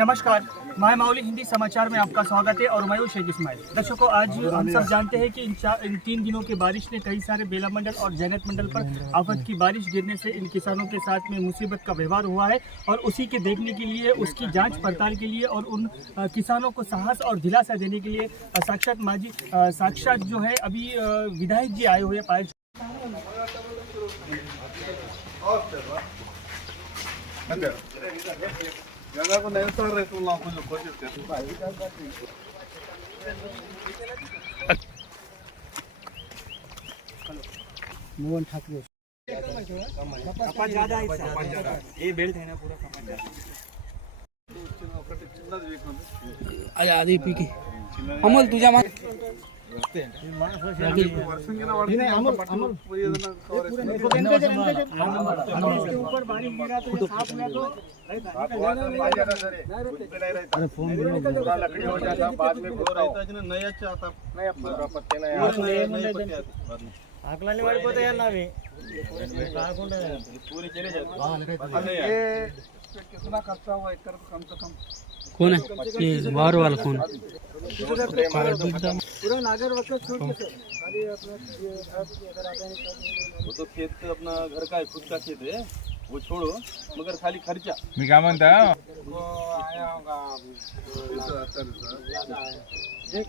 नमस्कार, मैं माउली हिंदी समाचार में आपका स्वागत है और मैं हूं शेख इस्माइल। दर्शकों, आज हम सब जानते हैं कि इन 3 दिनों की बारिश ने कई सारे बेला मंडल और जैनत मंडल पर आफत की बारिश गिरने से इन किसानों के साथ में मुसीबत का व्यवहार हुआ है और उसी के देखने के लिए, उसकी जांच पड़ताल के लिए और उन किसानों को साहस और दिलासा देने के लिए साक्षात जो है अभी विधायक जी आए हुए हैं पायल। गंगा को नहीं उतार रहे तुम लोगों को कोशिश कर मोहन ठाकरे कपास ज्यादा है, ये बेल्ट है ना पूरा कपास ज्यादा आधी पी के अमल तुझा मान ऊपर बारिश गिरा तो साफ हुआ तो अरे फोन लकड़ी हो जाता बाद में हो रहता है नहीं अच्छा आता नहीं पत्ते नहीं आकलाने वाली पोते यार नावे पूरी चले जाते ये कितना खर्चा हुआ एकड़ कम से कम कौन है ये बाहर वाला कौन पूरा नागर वक्त छोड़ के खाली अपना अगर आते हैं वो तो खेत अपना घर का है, खुद का खेत है, वो छोड़ो मगर खाली खर्चा मी काय म्हणता वो आया होगा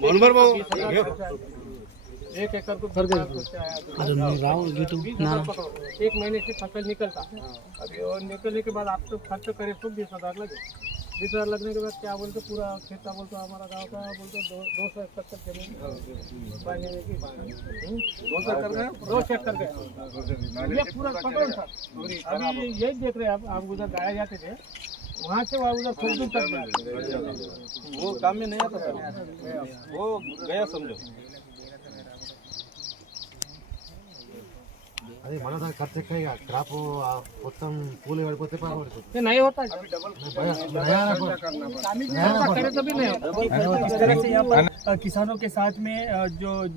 मनोहर भाऊ 1 एकड़ को राहुल गीतू ना 1 महीने से फसल निकलता अभी और निकलने के बाद आप तो खर्च करे तो 20,000 लगे। 20,000 लगने के बाद क्या बोलते पूरा खेत का बोलते हमारा गाँव का बोलते 200 एकड़ तक जमीन 200 एकड़ गए ये पूरा पकड़ था। अभी यही देख रहे हैं आप उधर गाया जाते थे वहाँ से वहाँ उधर थोड़ी दूर तक वो काम में नहीं आता वो गया समझो। అదే మన ఖర్చు ఎక్కువ క్రాప్ మొత్తం పూలు పడిపోతే ये नहीं होता इस तरह से यहाँ पर किसानों के साथ में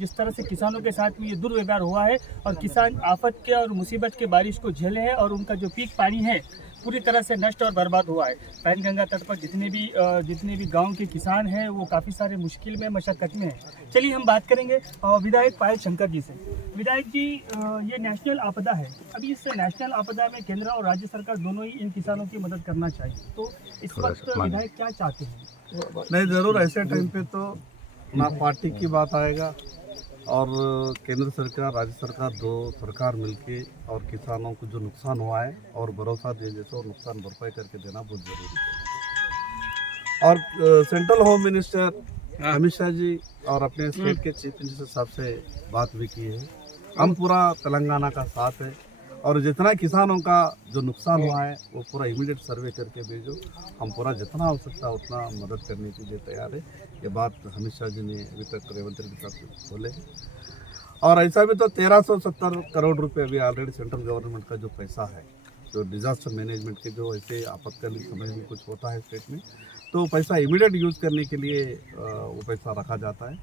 जिस तरह से किसानों के साथ में ये दुर्व्यवहार हुआ है और किसान आफत के और मुसीबत के बारिश को झेले हैं और उनका जो पीक पानी है पूरी तरह से नष्ट और बर्बाद हुआ है। पैनगंगा तट पर जितने भी गांव के किसान हैं वो काफ़ी सारे मुश्किल में मशक्कत में हैं। चलिए हम बात करेंगे विधायक पायल शंकर जी से। विधायक जी, ये नेशनल आपदा है, अभी इस नेशनल आपदा में केंद्र और राज्य सरकार दोनों ही इन किसानों की मदद करना चाहिए, तो इस वक्त विधायक क्या चाहते हैं? नहीं, ज़रूर ऐसे टाइम पे तो ना पार्टी की बात आएगा और केंद्र सरकार राज्य सरकार दो सरकार मिलके और किसानों को जो नुकसान हुआ है और भरोसा दे जैसे और नुकसान भरपाई करके देना बहुत ज़रूरी है। और central home minister Amit Shah ji और अपने स्टेट के चीफ मिनिस्टर साहब से बात भी की है। हम पूरा तेलंगाना का साथ है और जितना किसानों का जो नुकसान हुआ है वो पूरा इमीडिएट सर्वे करके भेजो, हम पूरा जितना हो सकता है उतना मदद करने के लिए तैयार है। ये बात अमित शाह जी ने अभी तक रेवंत रेड्डी साहब से बोले हैं। और ऐसा भी तो 1370 करोड़ रुपए अभी ऑलरेडी सेंट्रल गवर्नमेंट का जो पैसा है जो डिजास्टर मैनेजमेंट के जो ऐसे आपातकालीन समय में कुछ होता है स्टेट में तो पैसा इमीडिएट यूज़ करने के लिए वो पैसा रखा जाता है।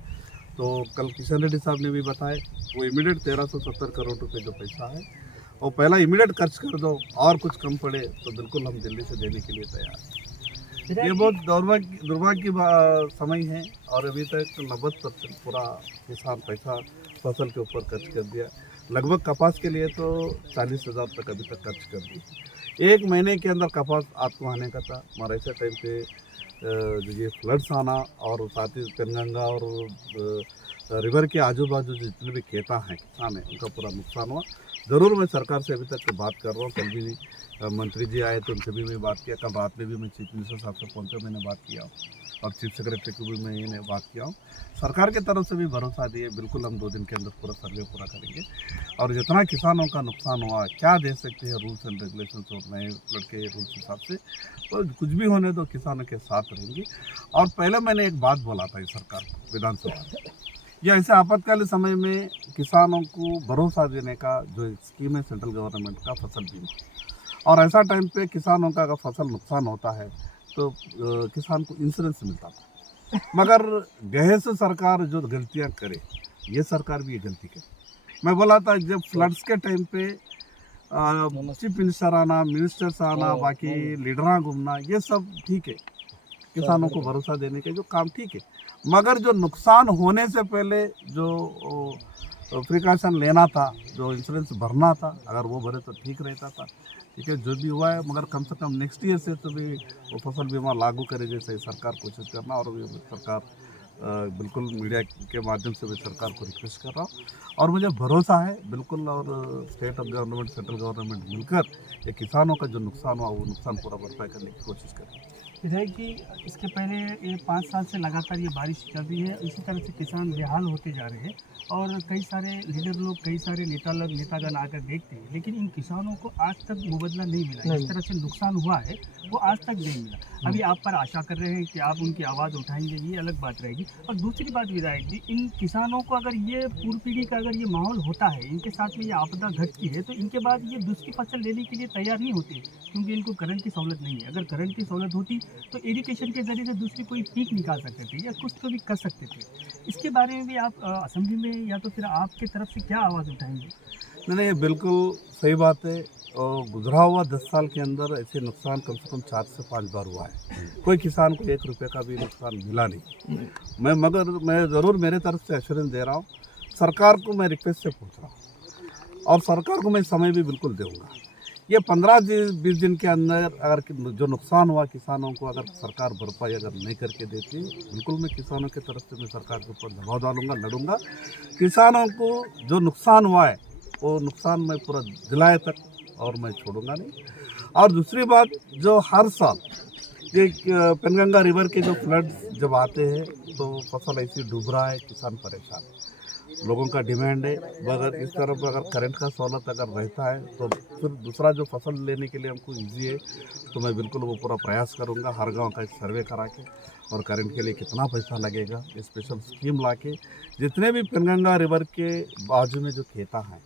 तो कल किशन रेड्डी साहब ने भी बताया वो इमीडिएट 1370 करोड़ रुपये जो पैसा है वो पहला इमीडिएट खर्च कर दो और कुछ कम पड़े तो बिल्कुल हम दिल्ली से देने के लिए तैयार हैं। ये बहुत दुर्भाग्य की समय है और अभी तक 90% पूरा किसान पैसा फसल के ऊपर खर्च कर दिया। लगभग कपास के लिए तो 40,000 तक अभी तक खर्च कर दिया। 1 महीने के अंदर कपास आपको आने का था हमारा ऐसे टाइम पे ये फ्लड्स आना और साथ ही पेनगंगा और रिवर के आजू बाजू जितने भी खेता हैं किसान हैं उनका पूरा नुकसान हुआ। ज़रूर मैं सरकार से अभी तक बात कर रहा हूँ। कल भी मंत्री जी आए तो उनसे भी मैं बात किया, कल रात में भी मैं चीफ मिनिस्टर साहब से पहुँचा मैंने बात किया और चीफ सेक्रेटरी को भी मैं बात किया हूँ। सरकार की तरफ से भी भरोसा दिए बिल्कुल हम 2 दिन के अंदर पूरा सर्वे पूरा करेंगे और जितना किसानों का नुकसान हुआ क्या दे सकते हैं रूल्स एंड रेगुलेशन और नए लड़के रूल्स हिसाब से तो कुछ भी होने दो किसानों के साथ रहेंगे। और पहले मैंने एक बात बोला था इस सरकार को विधानसभा में, या ऐसे आपातकालीन समय में किसानों को भरोसा देने का जो स्कीम है सेंट्रल गवर्नमेंट का फसल बीमा, और ऐसा टाइम पे किसानों का अगर फसल नुकसान होता है तो किसान को इंश्योरेंस मिलता था। मगर गहस सरकार जो गलतियां करे ये सरकार भी ये गलती करे। मैं बोला था जब फ्लड्स के टाइम पे चीफ मिनिस्टर आना, मिनिस्टर्स आना, बाकी लीडर घूमना ये सब ठीक है, किसानों को भरोसा देने के जो काम ठीक है, मगर जो नुकसान होने से पहले जो प्रिकॉशन लेना था, जो इंश्योरेंस भरना था, अगर वो भरे तो ठीक रहता था। ठीक है, जो भी हुआ है, मगर कम से कम नेक्स्ट ईयर से तो भी वो फसल बीमा लागू करे जैसे सरकार कोशिश करना, और भी सरकार बिल्कुल मीडिया के माध्यम से मैं सरकार को रिक्वेस्ट कर रहा हूँ, और मुझे भरोसा है बिल्कुल, और state of government, central government मिलकर ये किसानों का जो नुकसान हुआ वो नुकसान पूरा भरपाई करने की कोशिश करें। विधायक जी, इसके पहले ये 5 साल से लगातार ये बारिश चल रही है, इसी तरह से किसान बेहाल होते जा रहे हैं और कई सारे लीडर लोग, कई सारे नेतागण आकर देखते हैं, लेकिन इन किसानों को आज तक मुबदला नहीं मिला। इस तरह से नुकसान हुआ है वो आज तक नहीं मिला। अभी आप पर आशा कर रहे हैं कि आप उनकी आवाज़ उठाएंगे, ये अलग बात रहेगी। और दूसरी बात विधायक जी, इन किसानों को अगर ये पूर्व पीढ़ी का अगर ये माहौल होता है, इनके साथ में ये आपदा घटती है, तो इनके बाद ये दूसरी फसल लेने के लिए तैयार नहीं होती, क्योंकि इनको करंट की सहूलत नहीं है। अगर करंट की सहूलत होती तो इरिगेशन के जरिए से दूसरी कोई पीक निकाल सकते थे या कुछ तो भी कर सकते थे। इसके बारे में भी आप असेंबली में या तो फिर आपके तरफ से क्या आवाज़ उठाएंगे? नहीं, बिल्कुल सही बात है। और गुजरा हुआ 10 साल के अंदर ऐसे नुकसान कम से कम 4 से 5 बार हुआ है। कोई किसान को 1 रुपये का भी नुकसान मिला नहीं। मैं ज़रूर मेरे तरफ से एश्योरेंस दे रहा हूँ, सरकार को मैं रिक्वेस्ट से पूछ रहा हूँ, और सरकार को मैं समय भी बिल्कुल दूँगा। ये 15-20 दिन के अंदर अगर जो नुकसान हुआ किसानों को, अगर सरकार भरपाई अगर नहीं करके देती, बिल्कुल मैं किसानों की तरफ से मैं सरकार के ऊपर दबाव डालूंगा, लड़ूंगा। किसानों को जो नुकसान हुआ है वो नुकसान मैं पूरा दिलाए तक और मैं छोड़ूंगा नहीं। और दूसरी बात, जो हर साल ये पेनगंगा रिवर के जो फ्लड्स जब आते हैं तो फसल ऐसी डूब रहा है, किसान परेशान, लोगों का डिमांड है। मगर इस तरफ अगर करंट का सहूलत अगर रहता है तो फिर दूसरा जो फसल लेने के लिए हमको ईजी है, तो मैं बिल्कुल वो पूरा प्रयास करूंगा, हर गांव का एक सर्वे करा के, और करंट के लिए कितना पैसा लगेगा, स्पेशल स्कीम ला के जितने भी पेनगंगा रिवर के बाजू में जो खेता हैं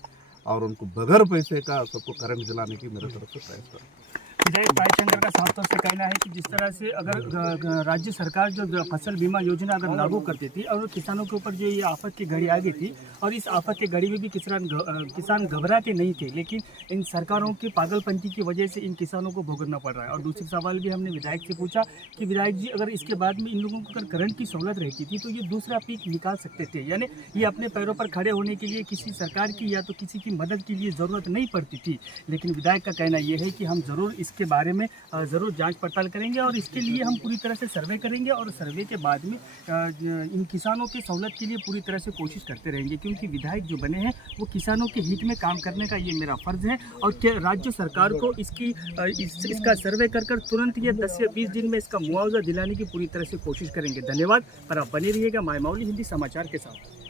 और उनको बगैर पैसे का सबको करंट दिलाने की मेरे तरफ से प्रयास करूँगा। विधायक भाईचंद्र का साफ तौर से कहना है कि जिस तरह से अगर राज्य सरकार जो फसल बीमा योजना अगर लागू करती थी और किसानों के ऊपर जो ये आफत की घड़ी आ गई थी, और इस आफत की घड़ी में भी किसान घबराते नहीं थे, लेकिन इन सरकारों की पागलपंती की वजह से इन किसानों को भुगतना पड़ रहा है। और दूसरी सवाल भी हमने विधायक से पूछा कि विधायक जी, अगर इसके बाद में इन लोगों को अगर करंट की सहूलत रहती थी तो ये दूसरा पीक निकाल सकते थे, यानी ये अपने पैरों पर खड़े होने के लिए किसी सरकार की या तो किसी की मदद के लिए ज़रूरत नहीं पड़ती थी। लेकिन विधायक का कहना यह है कि हम ज़रूर इसके बारे में ज़रूर जांच पड़ताल करेंगे, और इसके लिए हम पूरी तरह से सर्वे करेंगे, और सर्वे के बाद में इन किसानों की सहूलत के लिए पूरी तरह से कोशिश करते रहेंगे, क्योंकि विधायक जो बने हैं वो किसानों के हित में काम करने का ये मेरा फ़र्ज़ है। और राज्य सरकार को इसका सर्वे कर तुरंत ये 10 या 20 दिन में इसका मुआवजा दिलाने की पूरी तरह से कोशिश करेंगे। धन्यवाद। पर आप बने रहिएगा माय माउली हिंदी समाचार के साथ।